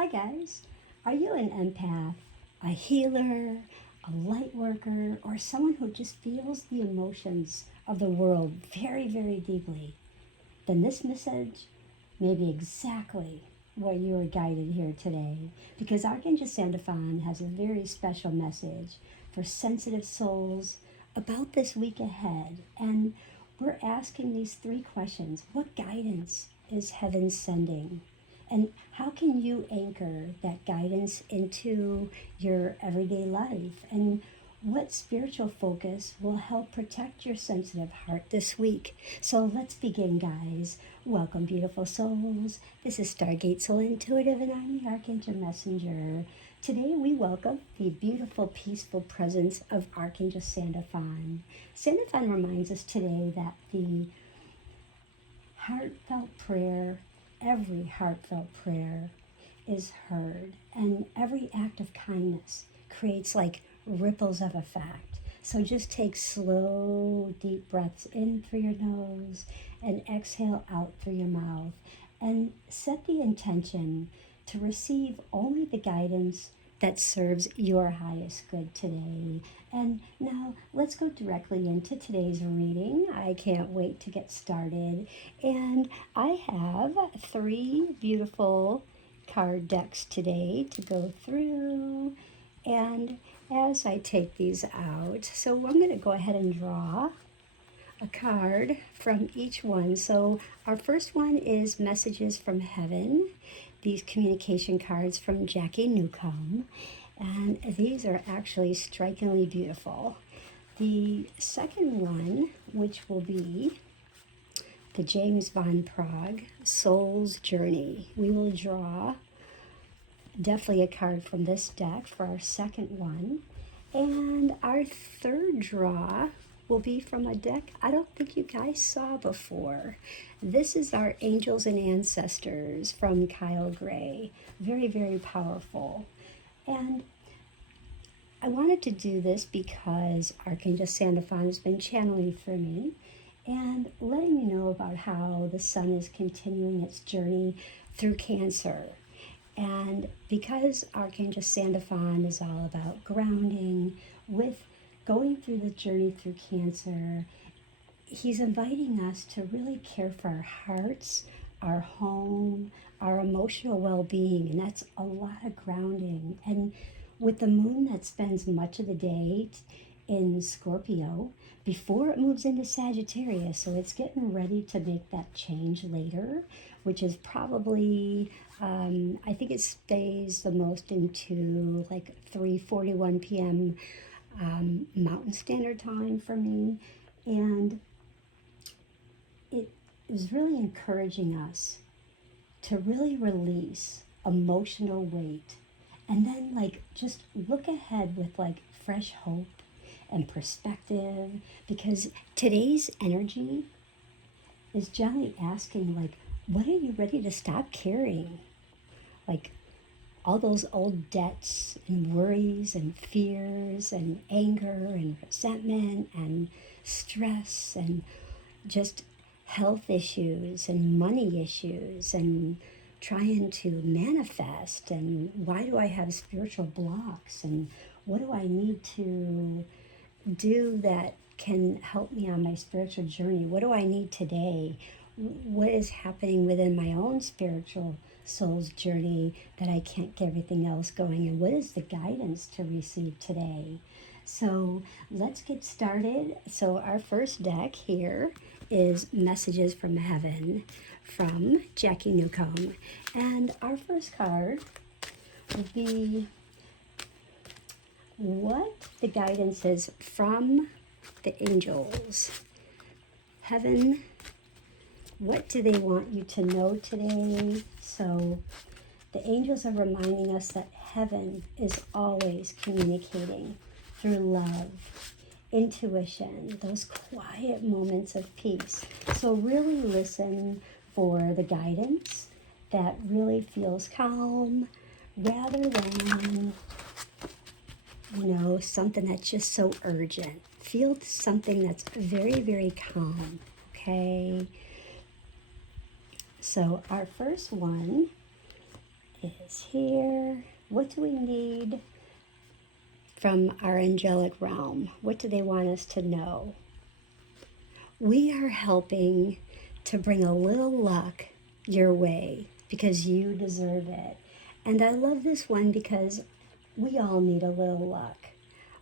Hi guys, are you an empath, a healer, a light worker, or someone who just feels the emotions of the world very, very deeply? Then this message may be exactly what you are guided here today, because Archangel Sandalphon has a very special message for sensitive souls about this week ahead. And we're asking these three questions. What guidance is heaven sending? And how can you anchor that guidance into your everyday life? And what spiritual focus will help protect your sensitive heart this week? So let's begin, guys. Welcome, beautiful souls. This is Stargate Soul Intuitive, and I'm the Archangel Messenger. Today we welcome the beautiful, peaceful presence of Archangel Sandalphon. Sandalphon reminds us today that the heartfelt prayer, every heartfelt prayer is heard, and every act of kindness creates like ripples of effect. So just take slow, deep breaths in through your nose and exhale out through your mouth, and set the intention to receive only the guidance that serves your highest good today. And now let's go directly into today's reading. I can't wait to get started. And I have three beautiful card decks today to go through. And as I take these out, so I'm going to go ahead and draw a card from each one. So our first one is Messages from Heaven. These communication cards from Jackie Newcomb, and these are actually strikingly beautiful. The second one, which will be the James von Praagh Soul's Journey. We will draw definitely a card from this deck for our second one, and our third draw will be from a deck I don't think you guys saw before. This is our Angels and Ancestors from Kyle Gray. Very, very powerful. And I wanted to do this because Archangel Sandalphon has been channeling for me and letting me know about how the sun is continuing its journey through Cancer. And because Archangel Sandalphon is all about grounding with going through the journey through Cancer, he's inviting us to really care for our hearts, our home, our emotional well-being, and that's a lot of grounding. And with the moon that spends much of the day in Scorpio before it moves into Sagittarius, so it's getting ready to make that change later, which is probably, I think it stays the most into like 3:41 p.m. Mountain Standard Time for me. And it is really encouraging us to really release emotional weight and then like just look ahead with like fresh hope and perspective, because today's energy is gently asking like, what are you ready to stop carrying? Like all those old debts and worries and fears and anger and resentment and stress and just health issues and money issues and trying to manifest, and why do I have spiritual blocks, and what do I need to do that can help me on my spiritual journey? What do I need today? What is happening within my own spiritual soul's journey that I can't get everything else going, and what is the guidance to receive today? So let's get started. So our first deck here is Messages from Heaven from Jackie Newcomb, and our first card would be what the guidance is from the angels. Heaven, what do they want you to know today? So the angels are reminding us that heaven is always communicating through love, intuition, those quiet moments of peace. So really listen for the guidance that really feels calm rather than, something that's just so urgent. Feel something that's very, very calm, okay? So our first one is here. What do we need from our angelic realm? What do they want us to know? We are helping to bring a little luck your way because you deserve it. And I love this one because we all need a little luck.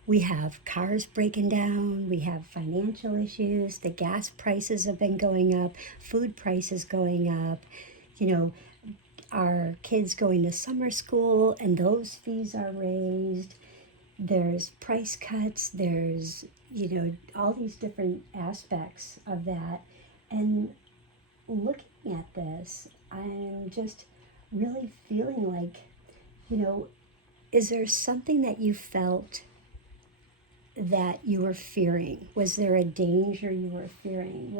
We have cars breaking down, we have financial issues, the gas prices have been going up, food prices going up, our kids going to summer school and those fees are raised. There's price cuts, there's, all these different aspects of that. And looking at this, I'm just really feeling like, is there something that you felt that you were fearing? Was there a danger you were fearing?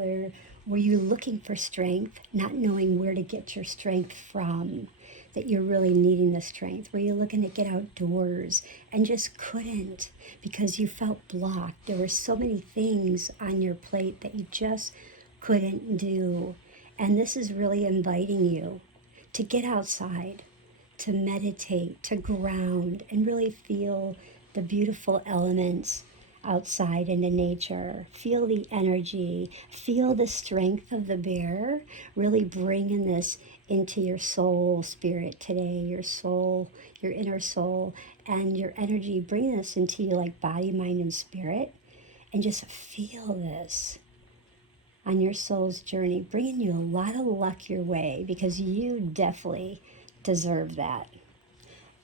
Were you looking for strength, not knowing where to get your strength from, that you're really needing the strength? Were you looking to get outdoors and just couldn't because you felt blocked? There were so many things on your plate that you just couldn't do. And this is really inviting you to get outside, to meditate, to ground, and really feel the beautiful elements outside into nature. Feel the energy, feel the strength of the bear, really bringing this into your soul spirit today, your soul, your inner soul, and your energy, bringing this into you like body, mind, and spirit, and just feel this on your soul's journey, bringing you a lot of luck your way because you definitely deserve that.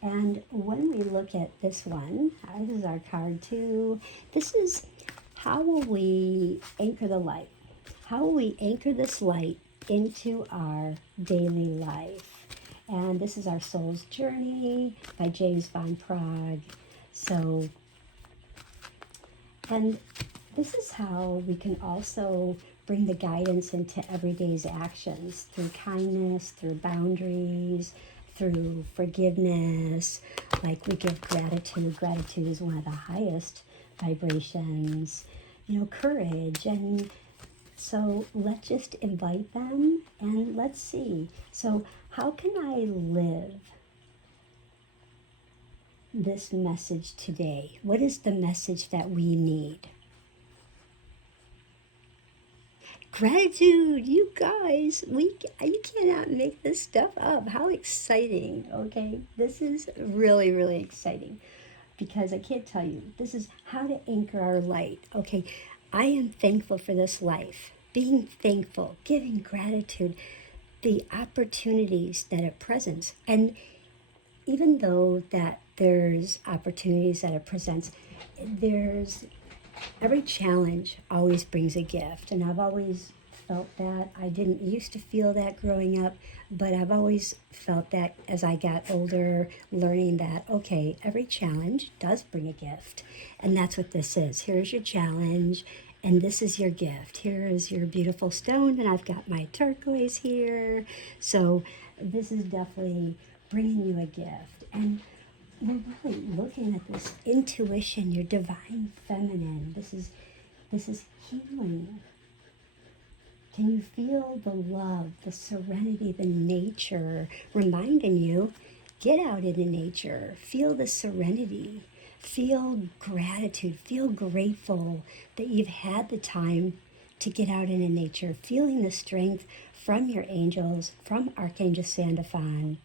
And when we look at this one, this is our card too. This is how will we anchor the light? How will we anchor this light into our daily life? And this is our soul's journey by James von Praagh. So, and this is how we can also bring the guidance into everyday's actions through kindness, through boundaries, through forgiveness. Like we give gratitude. Gratitude is one of the highest vibrations. Courage. And so let's just invite them and let's see. So how can I live this message today? What is the message that we need? Gratitude, you guys, you cannot make this stuff up. How exciting, okay? This is really, really exciting because I can't tell you, this is how to anchor our light, okay? I am thankful for this life, being thankful, giving gratitude, the opportunities that it presents. And even though that there's opportunities that it presents, every challenge always brings a gift, and I've always felt that. I didn't used to feel that growing up, but I've always felt that as I got older, learning that, okay, every challenge does bring a gift, and that's what this is. Here's your challenge, and this is your gift. Here is your beautiful stone, and I've got my turquoise here. So this is definitely bringing you a gift. And we're really looking at this intuition, your divine feminine. This is healing. Can you feel the love, the serenity, the nature reminding you, get out into nature, feel the serenity, feel gratitude, feel grateful that you've had the time to get out into nature, feeling the strength from your angels, from Archangel Sandalphon,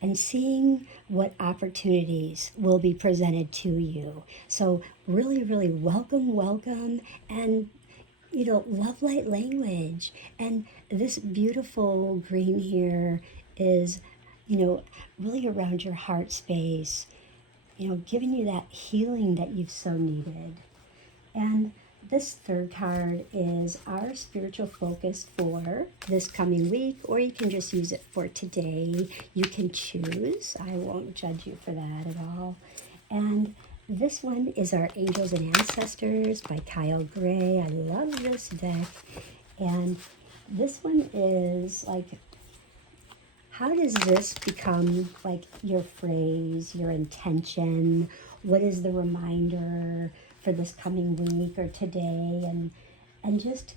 and seeing what opportunities will be presented to you. So really, really welcome, and love light language. And this beautiful green here is, really around your heart space, giving you that healing that you've so needed. And this third card is our spiritual focus for this coming week, or you can just use it for today. You can choose. I won't judge you for that at all. And this one is our Angels and Ancestors by Kyle Gray. I love this deck. And this one is like, how does this become like your phrase, your intention? What is the reminder for this coming week or today? And just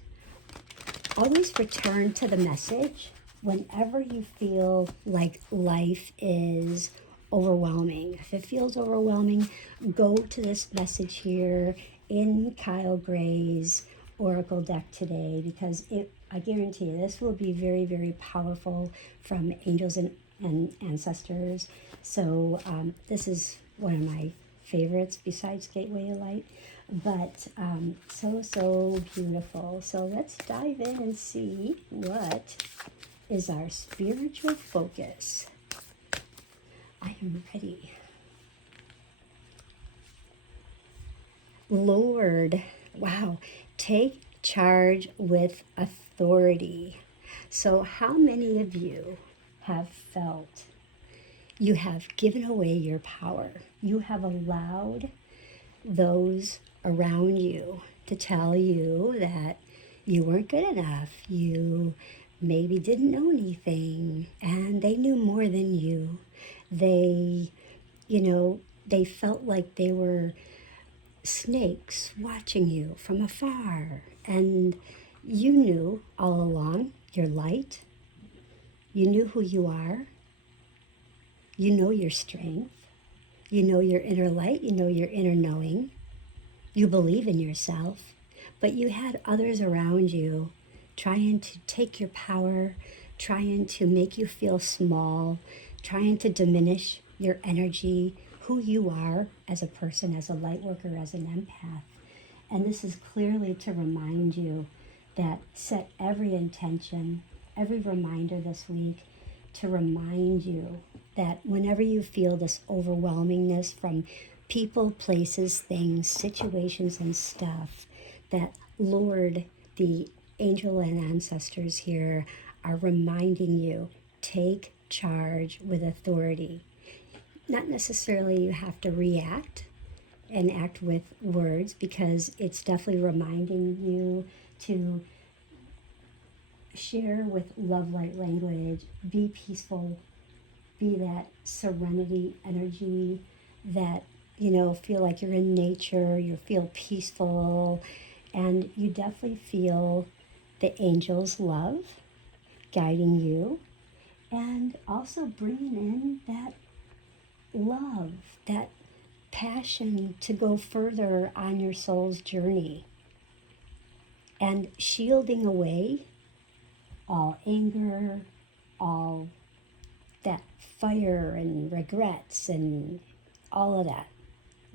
always return to the message whenever you feel like life is overwhelming, if it feels overwhelming, go to this message here in Kyle Gray's Oracle deck today, because I guarantee you this will be very, very powerful from angels and ancestors. So this is one of my favorites besides Gateway of Light, but so beautiful. So let's dive in and see what is our spiritual focus. I am ready. Lord, wow, take charge with authority. So how many of you have felt you have given away your power? You have allowed those around you to tell you that you weren't good enough, you maybe didn't know anything, and they knew more than you. They, they felt like they were snakes watching you from afar, and you knew all along your light. You knew who you are. You know your strength. You know your inner light. You know your inner knowing. You believe in yourself, but you had others around you trying to take your power, trying to make you feel small, trying to diminish your energy, who you are as a person, as a light worker, as an empath. And this is clearly to remind you that set every intention, every reminder this week to remind you that whenever you feel this overwhelmingness from people, places, things, situations, and stuff, that Lord, the angel and ancestors here are reminding you, take charge with authority. Not necessarily you have to react and act with words, because it's definitely reminding you to share with love light language, be peaceful, be that serenity energy that, feel like you're in nature, you feel peaceful, and you definitely feel the angels' love guiding you, and also bringing in that love, that passion to go further on your soul's journey, and shielding away all anger, all that fire and regrets and all of that.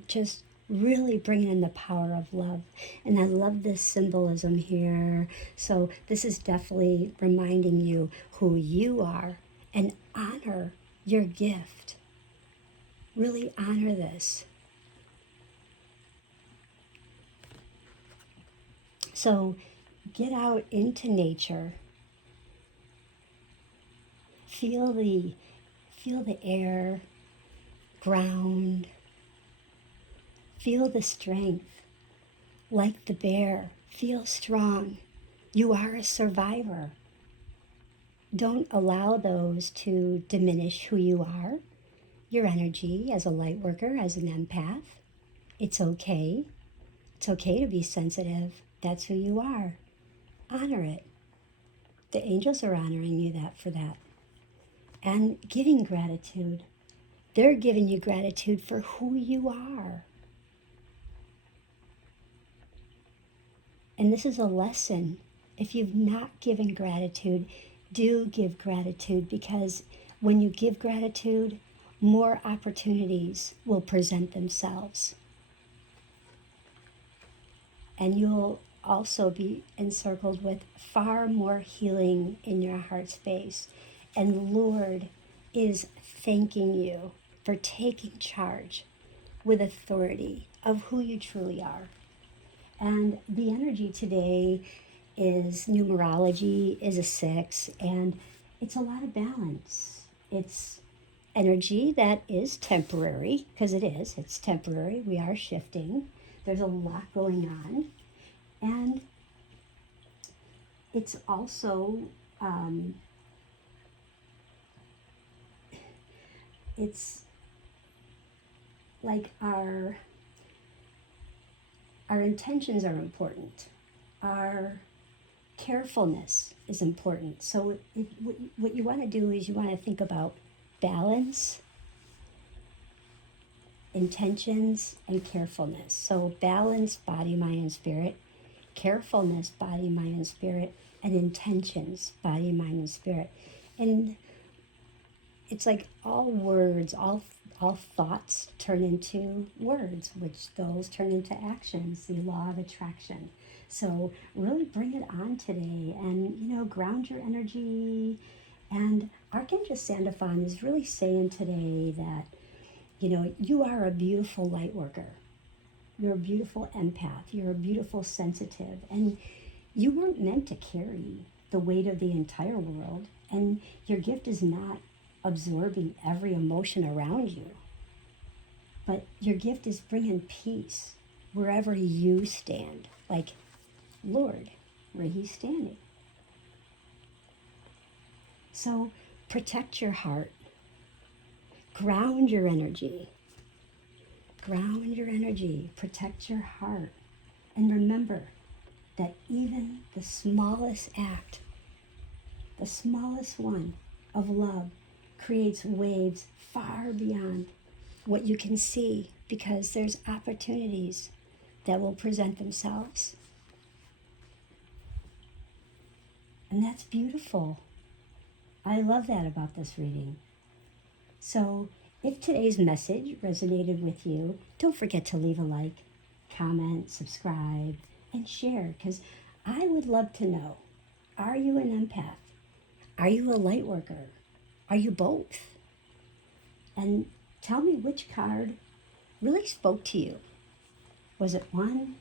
Just really bringing in the power of love. And I love this symbolism here. So this is definitely reminding you who you are, and honor your gift. Really honor this. So get out into nature. Feel the air, ground. Feel the strength. Like the bear, feel strong. You are a survivor. Don't allow those to diminish who you are, your energy as a light worker, as an empath. It's okay. It's okay to be sensitive. That's who you are. Honor it. The angels are honoring you for that. And giving gratitude. They're giving you gratitude for who you are. And this is a lesson. If you've not given gratitude, do give gratitude, because when you give gratitude, more opportunities will present themselves. And you'll also be encircled with far more healing in your heart space. And Lord is thanking you for taking charge with authority of who you truly are. And the energy today is numerology, is a 6, and it's a lot of balance. It's energy that is temporary, because it's temporary. We are shifting. There's a lot going on. And it's also, it's like our intentions are important. Our carefulness is important. So what you want to do is you want to think about balance, intentions, and carefulness. So balance, body, mind, and spirit. Carefulness, body, mind, and spirit. And intentions, body, mind, and spirit. And it's like all words, all thoughts turn into words, which those turn into actions, the law of attraction. So really bring it on today and, ground your energy. And Archangel Sandalphon is really saying today that, you are a beautiful light worker. You're a beautiful empath. You're a beautiful sensitive. And you weren't meant to carry the weight of the entire world. And your gift is not absorbing every emotion around you. But your gift is bringing peace wherever you stand. Like, Lord, where he's standing. So protect your heart. Ground your energy. Ground your energy. Protect your heart. And remember that even the smallest act, the smallest one of love, creates waves far beyond what you can see, because there's opportunities that will present themselves. And that's beautiful. I love that about this reading. So if today's message resonated with you, don't forget to leave a like, comment, subscribe, and share, because I would love to know, are you an empath? Are you a light worker? Are you both? And tell me which card really spoke to you. Was it 1?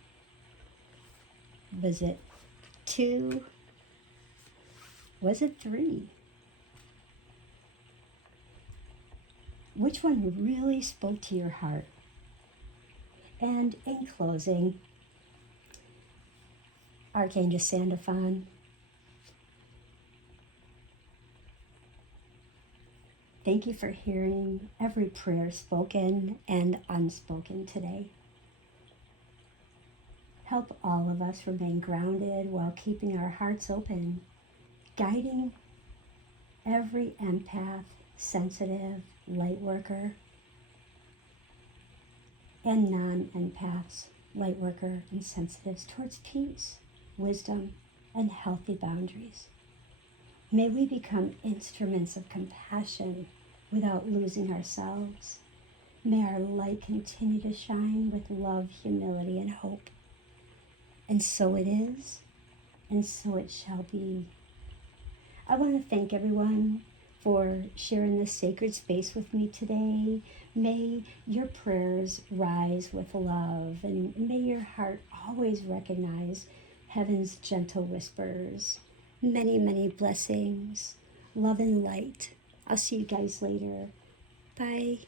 Was it 2? Was it 3? Which one really spoke to your heart? And in closing, Archangel Sandalphon, thank you for hearing every prayer spoken and unspoken today. Help all of us remain grounded while keeping our hearts open, guiding every empath, sensitive, light worker, and non-empaths, light worker, and sensitives towards peace, wisdom, and healthy boundaries. May we become instruments of compassion without losing ourselves. May our light continue to shine with love, humility, and hope. And so it is, and so it shall be. I want to thank everyone for sharing this sacred space with me today. May your prayers rise with love, and may your heart always recognize heaven's gentle whispers. Many, many blessings, love and light. I'll see you guys later. Bye.